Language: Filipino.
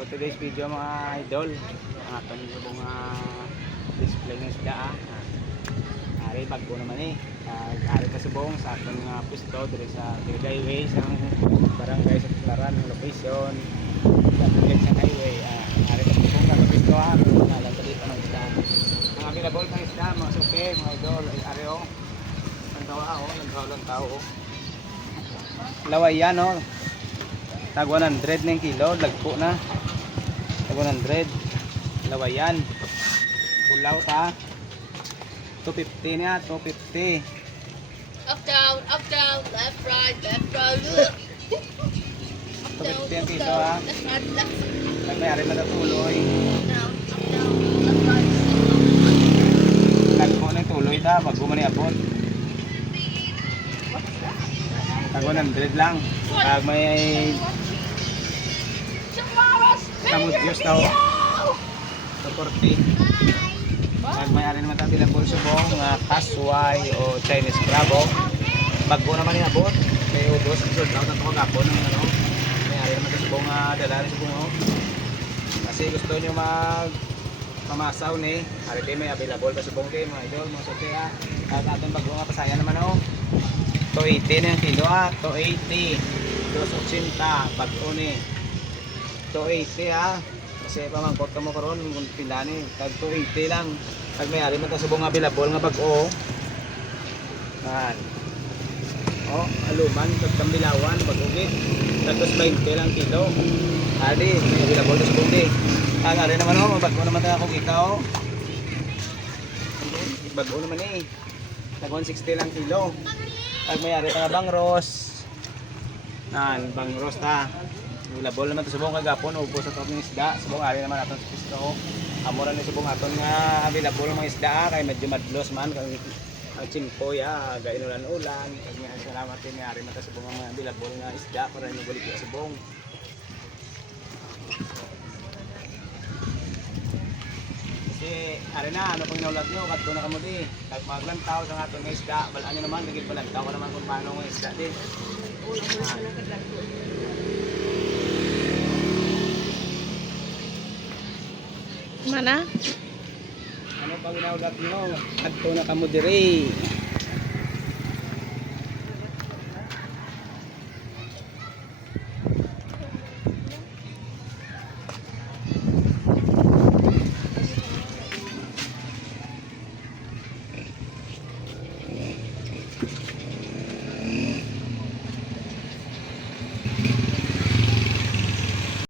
For today's video mga idol, ang aton yung mga display ng isda ari bagko naman ari kasubong sa aton nga pwesto diri sa highway sa barangay sa Tularan ng location sa sa highway ari kasubong sa pwesto nalang dito ng isda ang available ng isda mga suke mga idol ari ang tao laway yan tag 100 ng kilo lagpo na tag 100 lawayan pulaw ta 250 niya 250 up down left right 250 ang kilo left right left pag may ari matatuloy down left right lagpo na yung tuloy ta bago man iabot tag 100 lang pag may samud Diyos daw 240 pag may ari naman tayo bilang bulsubong kasway o Chinese crabo bago naman inabot may ubos sold out na ito kagapon may ari naman tayo subong dala rin subong kasi gusto nyo pamasaw ni ari tayo may available pa subong tayo mga idol mga sote at aton bago nga pasaya naman 280 na yung kilo 280 280 bago ni 280 kasi pamangkot ka mo karon kung pila ni tag 280 lang pag may ari man ta subong available nga bag-o man aluman pag tambilawan bag-ugit tapos 20 lang kilo ali may available ta subong di ang ari naman bag-o naman ta akong ikaw bag-o naman tag 160 lang kilo pag may ari ta nga bangros bangros ta available naman ito subong kagapon ubos sa top ng isda subong ari naman aton sa pisto amura ni subong aton nga available mga isda kay medyo madlos man kang ang chimpoy gainulan-ulan kag nga salamat ni ari man ta subong mga available nga isda para ni balik sa subong kasi ari na ano pang naulat nyo kadto na kamo di kag maglantaw sa aton nga isda balaan nyo naman digid palantaw ko naman kung paano nga isda di mana? Ano pang inaulat nyo? Kadto na kamo diri.